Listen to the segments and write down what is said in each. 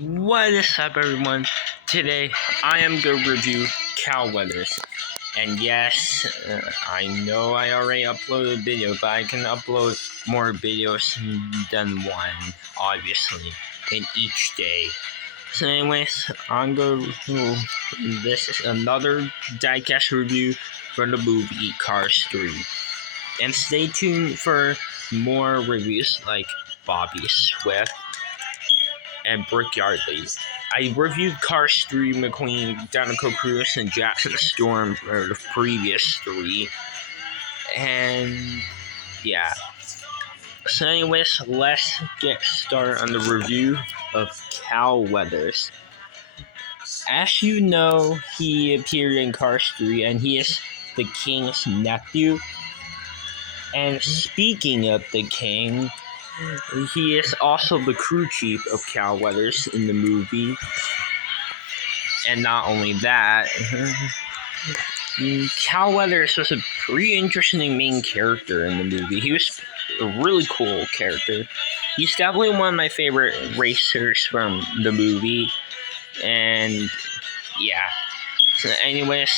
What is up, everyone? Today I am going to review Cal Weathers. And yes, I know I already uploaded a video, but I can upload more videos than one, obviously, in each day. So anyways, this is another diecast review for the movie Cars 3. And stay tuned for more reviews like Bobby Swift and Brick Yardley. I reviewed Cars 3, McQueen, Danica Cruz, and Jackson Storm for the previous three. And yeah. So anyways, let's get started on the review of Cal Weathers. As you know, he appeared in Cars 3 and he is the King's nephew. And speaking of the King, he is also the crew chief of Cal Weathers in the movie. And not only that, Cal Weathers was a pretty interesting main character in the movie. He was a really cool character. He's definitely one of my favorite racers from the movie. And yeah. So anyways,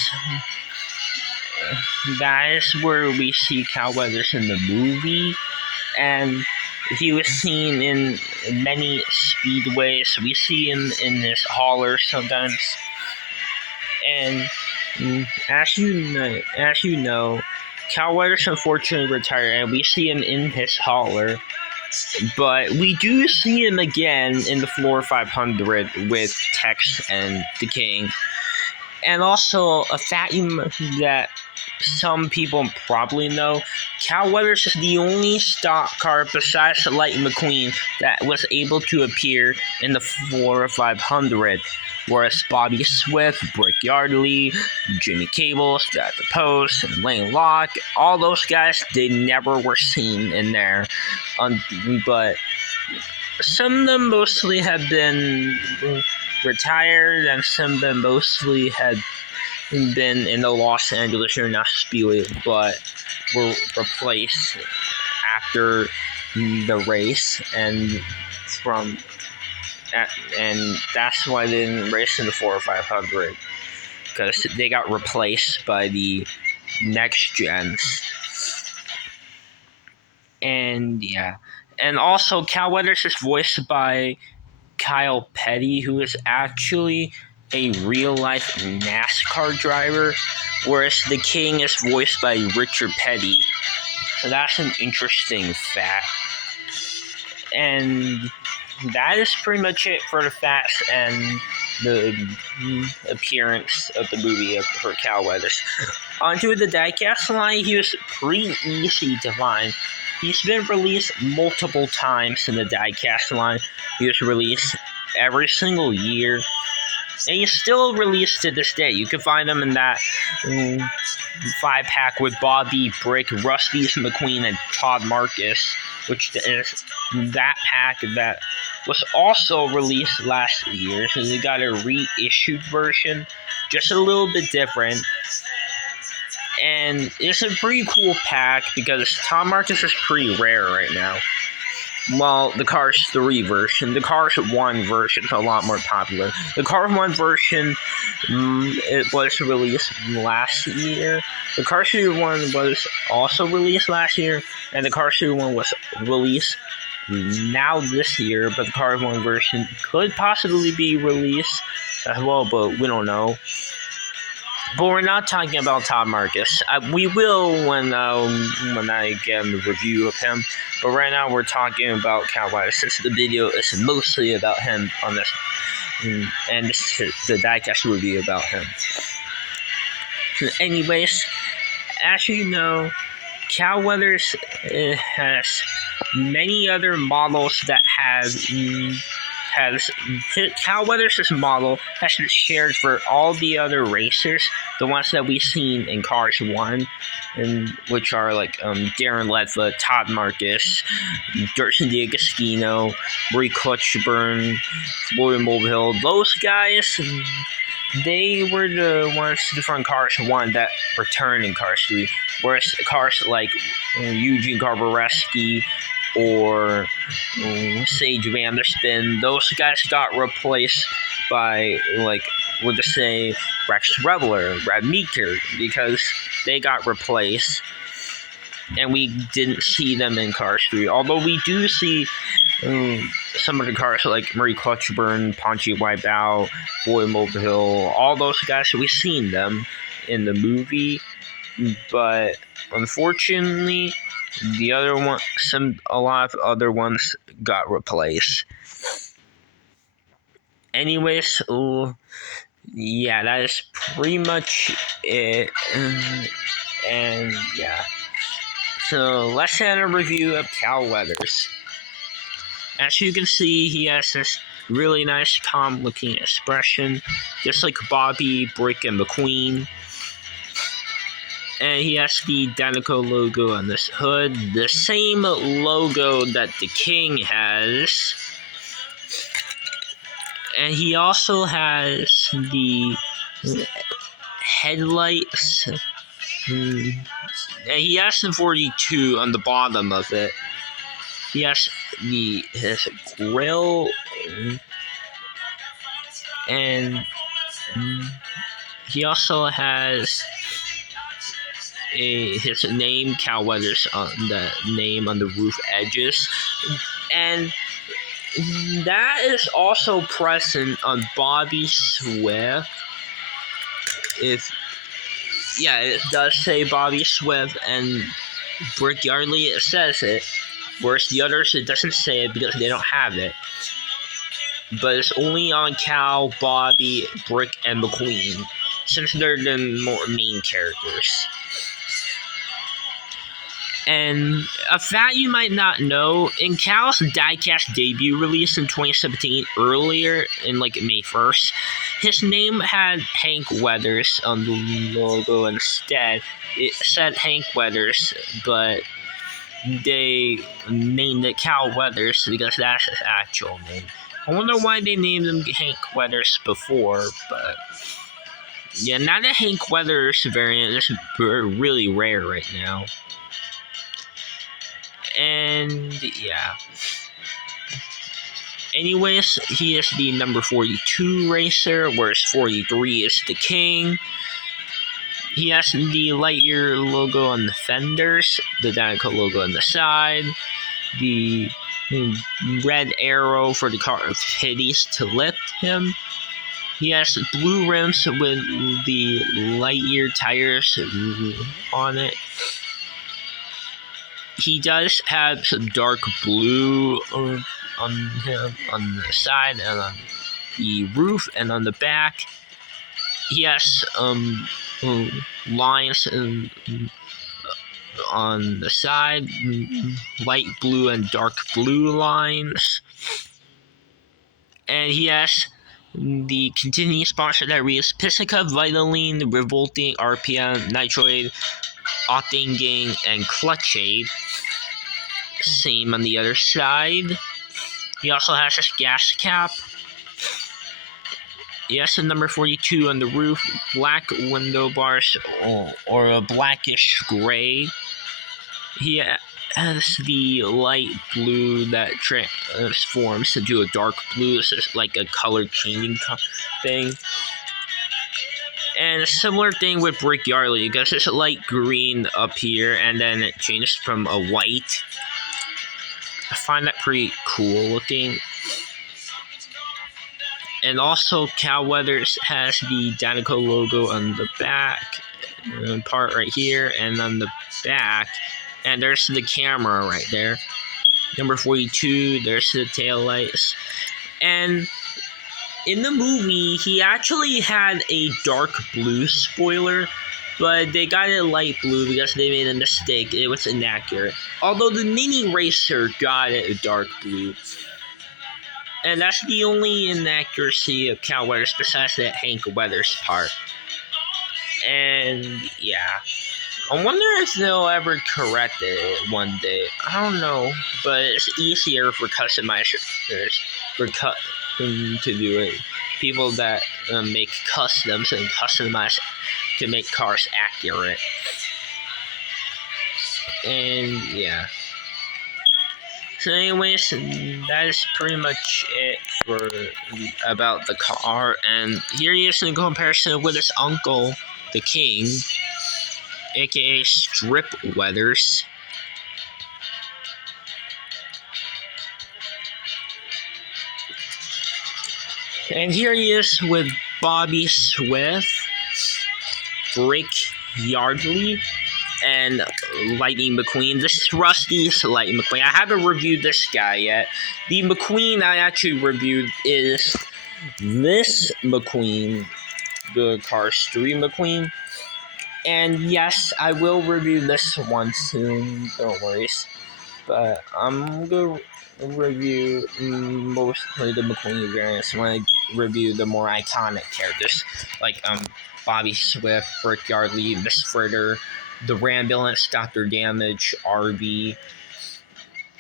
that is where we see Cal Weathers in the movie. And he was seen in many speedways. We see him in this hauler sometimes. And as you know, Cal Weathers unfortunately retired, and we see him in his hauler. But we do see him again in the Floor 500 with Tex and the King. And also a fact that some people probably know, Cal Weathers is the only stock car besides Lightning McQueen that was able to appear in the Floor 500. Whereas Bobby Swift, Brick Yardley, Jimmy Cable, Stat the Post, and Lane Locke, all those guys, they never were seen in there. But some of them mostly have been retired, and some of them mostly had been in the Los Angeles International Speedway, but were replaced after the race, and that's why they didn't race in the 4 or 500, because they got replaced by the next gens. And yeah, and also Cal Weathers is voiced by Kyle Petty, who is actually a real-life NASCAR driver, whereas the King is voiced by Richard Petty. So that's an interesting fact. And that is pretty much it for the facts and the appearance of the movie for Cal Weathers. Onto the diecast line, he was pretty easy to find. He's been released multiple times in the diecast line. He was released every single year, and he's still released to this day. You can find him in that 5-pack with Bobby, Brick, Rusty McQueen, and Todd Marcus, which is that pack that was also released last year. So they got a reissued version, just a little bit different. And it's a pretty cool pack because Todd Marcus is pretty rare right now. Well, the Cars 3 version. The Cars 1 version is a lot more popular. The Cars 1 version, it was released last year. The Cars 3 1 was also released last year, and the Cars 3 1 was released now this year, but the Cars 1 version could possibly be released as well, but we don't know. But we're not talking about Todd Marcus. We will when I get a review of him. But right now we're talking about Cal Weathers, since the video is mostly about him on this, and this is the diecast review about him. So anyways, as you know, Cal Weathers has many other models that Cal Weathers' model has been shared for all the other racers, the ones that we've seen in Cars 1, and which are like Darren Ledva, Todd Marcus, Dirksen D'Agostino, Marie Clutchburn, Floyd Mulvihill. Those guys, they were the ones from Cars 1 that returned in Cars 3, whereas cars like Eugene Garbareski, or Sage Vanderspin. Those guys got replaced by, like, we'll just say Rex Reveler, Brad Meeker, because they got replaced. And we didn't see them in Cars 3. Although we do see some of the cars like Murray Clutchburn, Ponchi Wipeout, Boy Mobile, all those guys, we've seen them in the movie. But unfortunately, a lot of other ones got replaced. Anyways, yeah, that is pretty much it. And yeah. So let's have a review of Cal Weathers. As you can see, he has this really nice, calm-looking expression, just like Bobby, Brick, and McQueen. And he has the Danico logo on this hood, the same logo that the King has. And he also has the headlights. And he has the 42 on the bottom of it. He has his grill, and he also has his name, Cal Weathers, on the name on the roof edges, and that is also present on Bobby Swift. It does say Bobby Swift, and Brick Yardley, it says it. Whereas the others, it doesn't say it because they don't have it. But it's only on Cal, Bobby, Brick, and McQueen, since they're the more main characters. And a fact you might not know, in Cal's diecast debut release in 2017, earlier in like May 1st, his name had Hank Weathers on the logo instead. It said Hank Weathers, but they named it Cal Weathers because that's his actual name. I wonder why they named him Hank Weathers before, but yeah, now the Hank Weathers variant is really rare right now. And yeah. Anyways, he is the number 42 racer, whereas 43 is the King. He has the Lightyear logo on the fenders, the Danico logo on the side, the red arrow for the car of Hades to lift him. He has blue rims with the Lightyear tires on it. He does have some dark blue on him on the side and on the roof and on the back. He has lines on the side, light blue and dark blue lines. And he has the continuing sponsor that reads Pisica, Vitaline, Revolting, RPM, Nitroid, Octane Gang, and Clutch Aid. Same on the other side. He also has his gas cap. Yes, and number 42 on the roof, black window bars or a blackish gray. He has the light blue that transforms into a dark blue. This is like a color changing thing. And a similar thing with Brick Yardley, because it's a light green up here and then it changes from a white. I find that pretty cool looking. And also, Cal Weathers has the Danico logo on the back part right here, and on the back, and there's the camera right there. Number 42, there's the taillights. And in the movie, he actually had a dark blue spoiler, but they got it light blue because they made a mistake. It was inaccurate. Although the Mini Racer got it a dark blue. And that's the only inaccuracy of Cal Weathers besides that Hank Weathers part. And yeah. I wonder if they'll ever correct it one day. I don't know. But it's easier for customizers to do it. People that make customs and customize to make cars accurate. And yeah. So anyways, that is pretty much it for about the car. And here he is in comparison with his uncle, the king, aka Strip Weathers. And here he is with Bobby Swift, Brick Yardley, and Lightning McQueen. This is Rusty's Lightning McQueen. I haven't reviewed this guy yet. The McQueen I actually reviewed is this McQueen, the Cars 3 McQueen. And yes, I will review this one soon, don't worry. But I'm going to review mostly the McQueen variants when I review the more iconic characters, like Bobby Swift, Brick Yardley, Miss Fritter, the Rambulance, Dr. Damage, RB,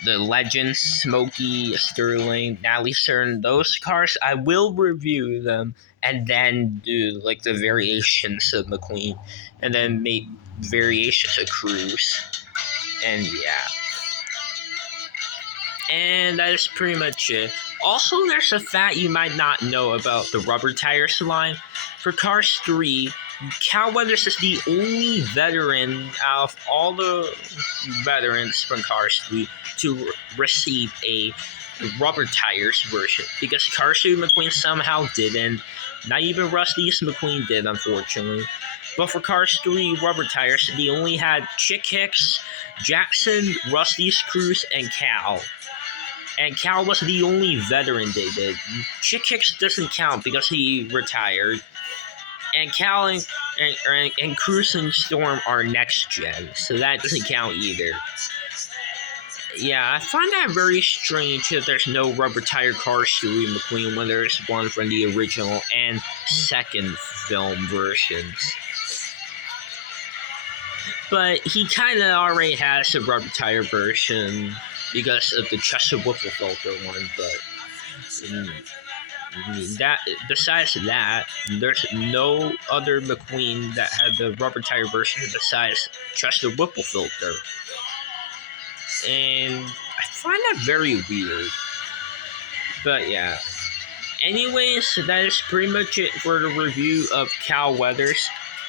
the Legends, Smokey, Sterling, Natalie Stern. Those cars, I will review them and then do like the variations of McQueen, and then make variations of Cruz. And yeah. And that is pretty much it. Also, there's a fact you might not know about the rubber tires line. For Cars 3, Cal Weathers is the only veteran out of all the veterans from Cars 3 to receive a rubber tires version. Because Cars 2 McQueen somehow didn't. Not even Rusty's McQueen did, unfortunately. But for Cars 3 rubber tires, they only had Chick Hicks, Jackson, Rusty's Cruz, and Cal. And Cal was the only veteran they did. Chick Hicks doesn't count because he retired. And Cal and Cruz and Storm are next gen, so that doesn't count either. Yeah, I find that very strange that there's no rubber tire Cars 3 McQueen when there's one from the original and second film versions. But he kind of already has a rubber tire version because of the Chester Whipple filter one, but that besides that, there's no other McQueen that had the rubber tire version besides Chester Whipple filter. And I find that very weird. But yeah. Anyways, that is pretty much it for the review of Cal Weathers.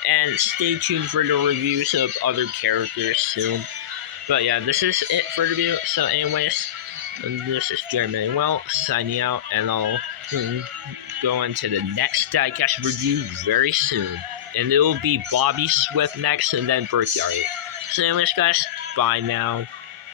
And stay tuned for the reviews of other characters soon. But yeah, this is it for the video. So anyways, this is Jeremy Manuel signing out, and I'll go on to the next diecast review very soon. And it will be Bobby Swift next, and then Brick Yardley. So anyways, guys, bye now.